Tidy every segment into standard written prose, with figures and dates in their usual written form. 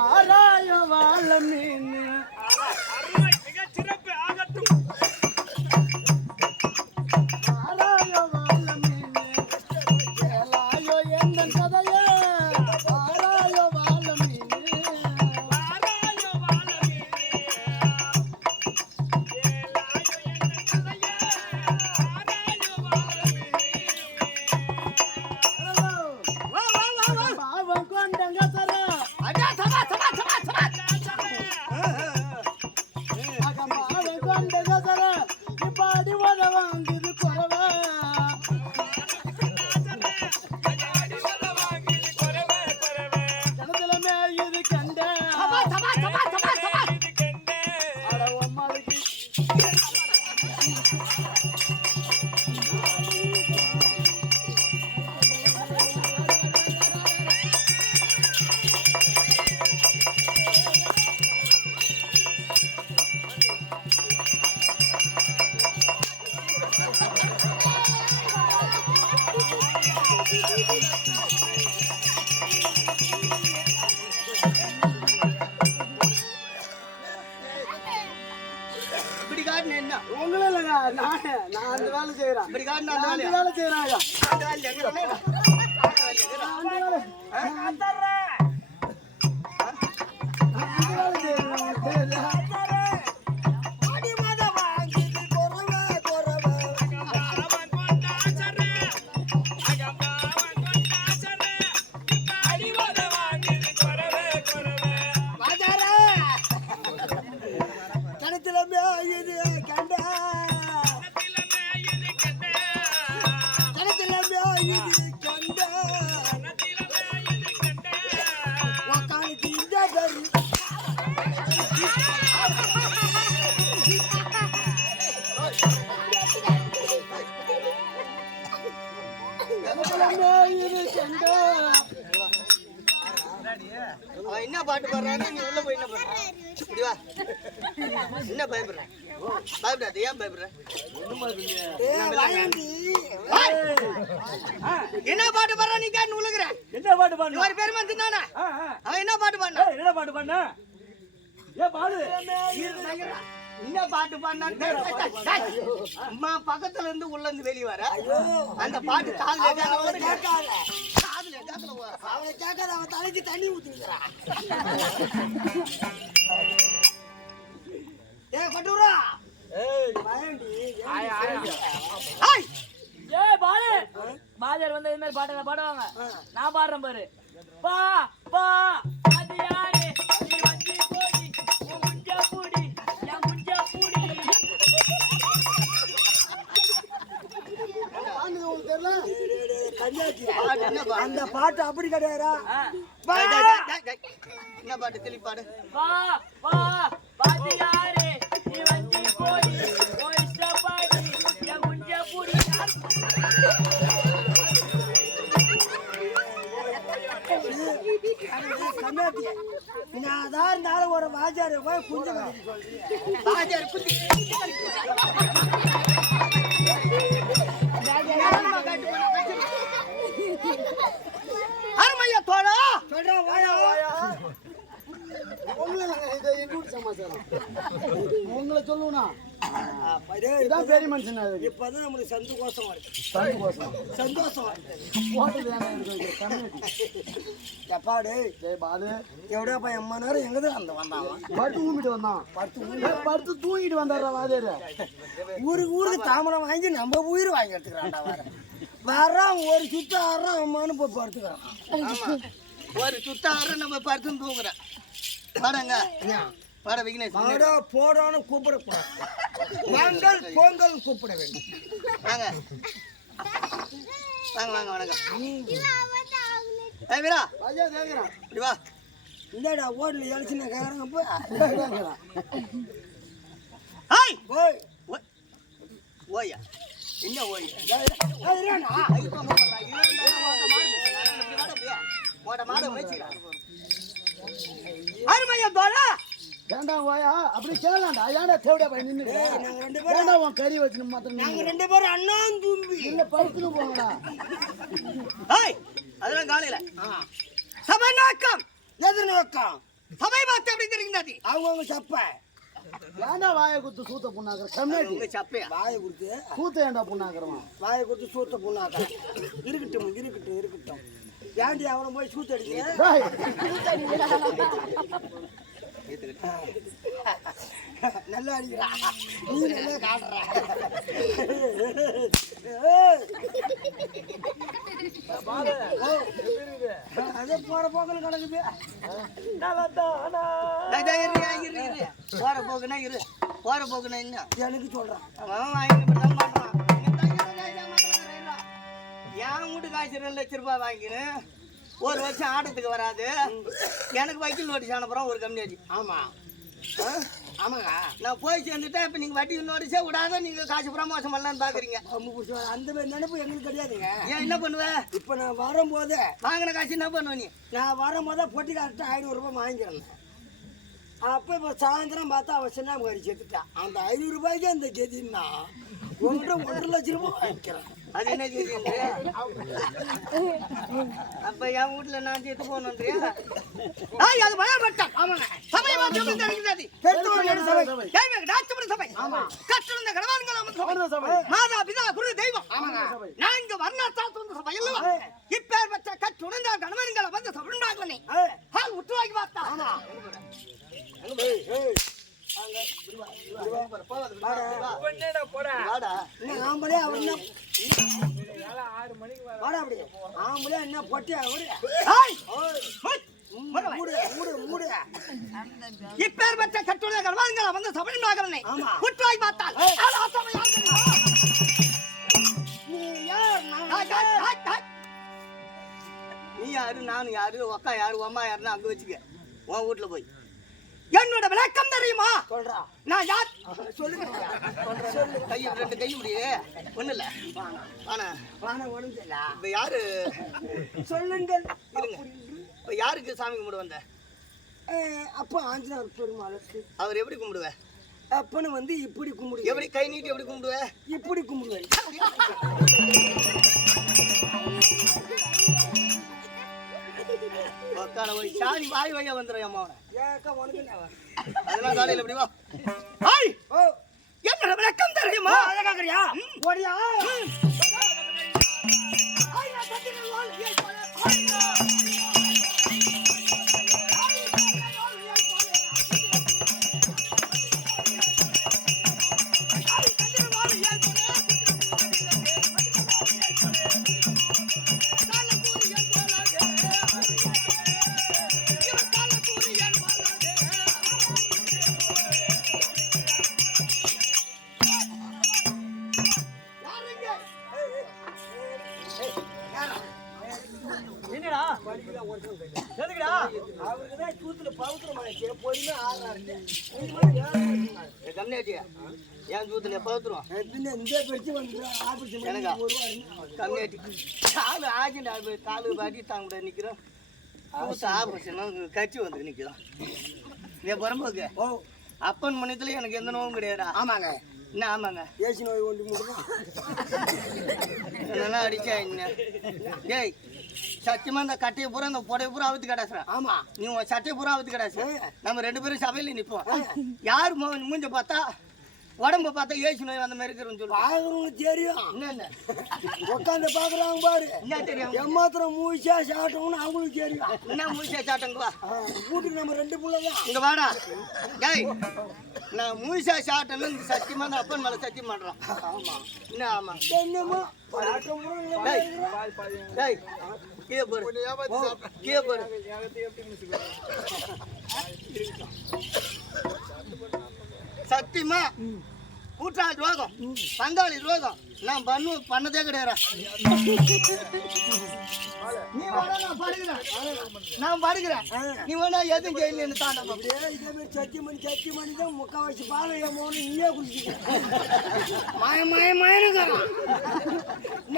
ஆராய வாழ மீன் சிறப்பு ஆகட்டும். ஆராய வாழ மீன் ஏலாயோ என்ன கதையே ஆராய வாழ மீன் ஆராயோ வாழ மீன் ஏலாயோ என்ன கதையே ஆராயோ வாழ மீன் வா பாவம் கொண்டங்க சர அடா சபா பாவம் கொண்டங்க சர இப்பாடி வர வாங்குது குறவ ஜனத்துல மேயுது கண்ட அட உம்மாளுக்கு இப்படி காட்டுன என்ன உங்களும் இல்லைங்க நான் அந்த வேலை செய்யறேன் இப்படி காட்டுன நான் அந்த வேலை செய்யறேன் ஐயா அந்த வேலை எங்கறனே அந்த வேலை என்ன பாட்டு பாடுறான்னு நீ உள்ள போய் என்ன பண்ற? இப்படி வா. என்ன பயப்படுற? பயப்படாத, ஏன் பயப்படுற? என்ன பாட்டு பாடுற நீ கேட்டு உழுகுற? என்ன பாட்டு பாடு ஒரு பேருமா தின்னானா? அவன் என்ன பாட்டு பாடுனா? என்ன பாட்டு பாடுன ஏ பாடு என்ன பாட்டு பாடுனான்னு அம்மா பக்கத்துல இருந்து உள்ள இருந்து வெளிய வர அந்த பாட்டு காதுல கேட்கல. காதுல கேட்கல. அவனை கேட்காத, அவன் தலைக்கு தண்ணி ஊத்திக்கிறான். ஏ கொட்டுறா. ஏய் பயண்டி. ஏய் பாலு பாஜர் வந்து இந்த மாதிரி பாட்டு பாடுவாங்க. நான் பாடுறேன் பாரு. பா பா அது யாரு நீ வந்து போடி உன் குஞ்சா பூடி என் குஞ்சா பூடி. அந்த பாட்டு அப்படி கிடையாதா? என்ன பாட்டு தெளி பாடு. பா பா பாது யாரு நீ வந்து போடி உன் இஷ்ட பாடி என் குஞ்சா பூடி. நான் இருந்தாலும் ஒரு வாஜாரை போய் குஞ்சு வாஜார் குந்தி அருமையா தோழா சொல்றா வாயா வாயா. உங்களை சொல்லுவா இதான் பெரிய மனுஷன். இப்பதான் நம்மளுக்கு சந்தோஷமா இருக்கு. சந்தோஷம் எப்பாடு பாலு எவ்வளோ பையன் அம்மா நேரம் எங்கதான் அந்த வந்தான் படுத்து ஊம்பிட்டு வந்தான். படுத்து தூங்கிட்டு வந்தாரா வாதியாரு. ஊருக்கு தாமரம் வாங்கி நம்ம உயிர் வாங்கி எடுத்துக்கிறான்டா. வர்றான் ஒரு சுத்த ஆறான் அம்மானு போய் படுத்துக்கிறான். ஒரு சுத்தாரம் நம்ம படுத்து தூங்குறேன். பாடங்க பாட விக்னேஷ் போடணும் கூப்பிடக்கூடாது. மங்கள் பொங்கல் கூப்பிட வேண்டும். வாங்க வாங்க வாங்க வணக்கம். ஏய் வீரா இப்படி வா. இல்லடா ஓடல எழுச்சின கேக்குறாங்க போய். ஹாய் ஓய் ஓயா என்ன ஓய் அருமையா தோழா. ஏண்டா ஓயா அப்படி கேளாண்டா. ஏன்டா தேவடா போய் நின்னு நாங்க ரெண்டு பேரும் உன் கறி வச்சு மாத்திரம் நாங்க ரெண்டு பேரும் அண்ணா தும்பி இல்ல படுத்துட்டு போங்கடா. ஹாய் அதெல்லாம் காலையில சபநாக்கம் எதிர்நோக்கம் சபை பார்த்து எப்படி தெரிகிறது அவங்கவுங்க சப்ப ஏன்டா வாயை குத்து சூத்த புண்ணாக்குற கம்மியாட்டி உங்க சப்பையா வாயை கொடுத்து சூத்த ஏன்டா புண்ணாக்குறவன் வாயை கொடுத்து சூத்த புண்ணாக்க இருக்கட்டும் ஏன்டி அவனை போய் சூத்த அடிக்க நல்லா அடிக்கிறா நீ நல்லா காட்டுற அதே போற போக்கல் கிடக்குது போற போக்குனா இரு போற போக்குனா என்ன எனக்கு சொல்றேன் என் வீட்டு காசு 2 லட்சம் ரூபாய் வாங்கினு ஒரு வருஷம் ஆட்டத்துக்கு வராது எனக்கு வக்கீல் நோட்டீஸ் அனுப்புறோம் ஒரு கம்யூனிட்டி ஆமா ஆமாங்க நான் போய் சேர்ந்துட்டேன் இப்போ நீங்கள் வட்டி நோட்டீஸே விடாத நீங்கள் காசு ப்ரமோஷன் பண்ணலான்னு பார்க்குறீங்க அந்த மாதிரி நினைப்பு எங்களுக்கு கிடையாதுங்க ஏன் என்ன பண்ணுவேன் இப்போ நான் வரும்போது வாங்கின காசு என்ன பண்ணுவேன் நீ நான் வரும்போது பொட்டி கரெக்டாக 500 ரூபாய் வாங்கிக்கிறேன் அப்போ இப்போ சாயந்தரம் பார்த்தா அவன் சின்ன மாதிரி செத்துட்டான் அந்த 500 ரூபாய்க்கு அந்த கெதின்னா 1.5 லட்சம் ரூபாய் வாங்கிக்கிறேன் அது என்ன செய்யுங்க அப்ப என் வீட்டுல நான் சேர்த்து போகணுன்றியா அது பயப்பட்டான் ஆமாங்க சபை மாற்றம் தெரிகிறது சபை கட்டிருந்த கடவான்கள் சபை மாதா பிதா குரு தெய்வம் ஆமாங்க நான்கு வர்ணத்தால் சொந்த சபை அல்லவா இப்பேர் பெற்ற கட்டுணர்ந்த கணவன்களை வந்து சபுண்டாங்களே ஹால் உற்றுவாக்கி பார்த்தா ஆமா ஆம்பளே அவர் என்ன வாடா அப்படி ஆம்பளே என்ன பொட்டி அவரு மூடு இப்பேர் பெற்ற கட்டுரை கர்வான்களை வந்து சபரிநாகரனை குற்றாய் பார்த்தால் நீ யாரு நான் யாரு ஒக்கா யாரு அம்மா யாருன்னு அங்க வச்சுக்க உன் வீட்டுல போய் என்னோட விளக்கம் தெரியுமா சொல்றா நான் யார் சொல்லுங்க கையை 2 கை முடியே ஒண்ணு இல்ல வான ஒண்ணுல இப்ப யாரு சொல்லுங்கள் இப்ப யாருக்கு சாமி கும்பிடு வந்த அப்பா ஆஞ்சநேயர் பெருமாளுக்கு அவர் எப்படி கும்பிடுவ அப்பன்னு வந்து இப்படி கும்பிடு எப்படி கை நீட்டி எப்படி கும்பிடுவ இப்படி கும்பிடுவேன் உக்கால போய் சாணி வாய் வழியா வந்துடும் அம்மா ஏக்கா உனக்கு அதெல்லாம் காலையில் எப்படி வா ஹாய் ஓ என்ன விளக்கம் தெரியுமா அதை கேக்குறியா ஓடியா என்னடா எதுக்குடா அவருக்கு தான் கூத்துல பவுத்திரமாச்சு பொறுமை ஆறாரு கம்மியாட்டியா ஏன் சூத்துல பவுத்துருவோம் பின்ன இந்த பெருச்சு வந்து ஆபீஸ் எனக்கா கம்மியாட்டி காலு ஆக்சிடென்ட் காலு பாட்டி தாங்க கூட நிக்கிறோம் ஆபரேஷன் கட்சி வந்து நிக்கிறோம் என் புறம்போக்கு ஓ அப்பன் மணியத்துல எனக்கு எந்த நோவும் கிடையாதா ஆமாங்க என்ன ஆமாங்க ஏசி நோய் கொண்டு முடியும் என்னெல்லாம் அடிச்சா என்ன டேய் சத்தியமா இந்த கட்டையை பூரா இந்த புடைய பூரா அவுத்து கிடாசுறேன் ஆமா நீ உன் சட்டையை பூரா அவுத்து கிடாசு நம்ம 2 பேரும் சபையில நிப்போம் யார் மூஞ்ச பார்த்தா உடம்ப பார்த்தா ஏசி நோய் அந்த மாதிரி இருக்கிறோம்னு சொல்லுவாங்க பாக்குறவங்களுக்கு தெரியும் என்ன உட்காந்து பாக்குறாங்க பாரு என்ன தெரியும் எம்மாத்திரம் மூச்சா சாட்டோம்னு அவங்களுக்கு தெரியும் என்ன மூச்சா சாட்டங்க வா வீட்டுக்கு நம்ம 2 புள்ள தான் இங்க வாடா டேய் நான் மூச்சா சாட்டன்னு சத்தியமா அந்த அப்பன் மேல சத்தியம் பண்றான் ஆமா என்ன ஆமா என்னமோ பாட்டம் டேய் டேய் கீழே போடு கீழே போடு சத்தியமா கூட்டாளி துரோகம் பங்காளி துரோகம் நான் பண்ணதே கிடையாது நீ வேணா நான் படுக்கிறேன் நீ வேணா எதுவும் செய்யலன்னு தான் நம்ம அப்படியே இதே மாதிரி சத்தி மணி தான் முக்கால்வாசி பாலை ஏமோன்னு நீயே குடிச்சிக்க மாயனுக்காரன்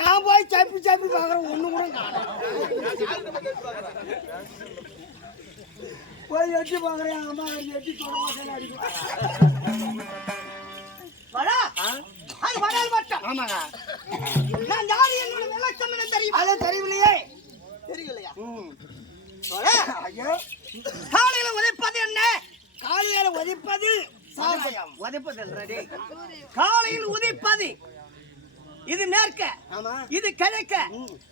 நான் போய் சப்பி பார்க்குறேன் ஒன்று கூட காணும் போய் எட்டி பார்க்குறேன் அம்மா எட்டி தொட மாட்டேன்னு அடிக்குவாங்க வாடா அது வராது மட்டும் ஆமாங்க நான் யாரு என்னோட விளக்கம் என்ன தெரியும் அதை தெரியலையே தெரியலையா ஐயோ காலையில உதைப்பது என்ன? காலையில உதைப்பது சாராயம். உதைப்பது இல்லடா. காலையில் உதைப்பது இது மேற்க, ஆமா. இது கிழக்க.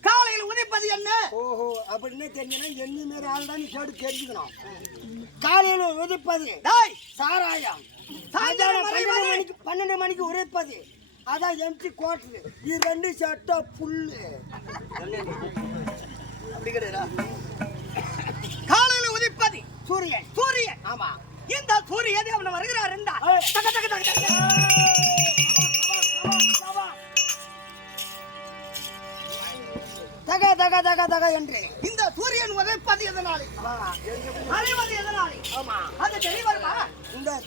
காலையில் உதைப்பது என்ன? ஓஹோ, அப்படின்னு தெரிஞ்சுனா என்ன மாரி ஆள் தான் நீ கேட்டு தெரிஞ்சுக்கணும். காலையில உதைப்பது டேய், சாராயம். சாயந்தரம் 12 மணிக்கு உரைப்பது அதான் எம்டி கோட்டரு. இது 2 சட்டை புல்லு. அப்படி கிடையாதா? காலையில் உதைப்பது சூரியன். சூரியன். ஆமா. இந்த சூரிய தேவன் வருகிறார் என்றால் டக டக டக டக. தக தக தக தக என்று இந்த சூரியன் உதைப்பது எதனாலே? அறிவது எதனாலே? ஆமா. அது தெளிவா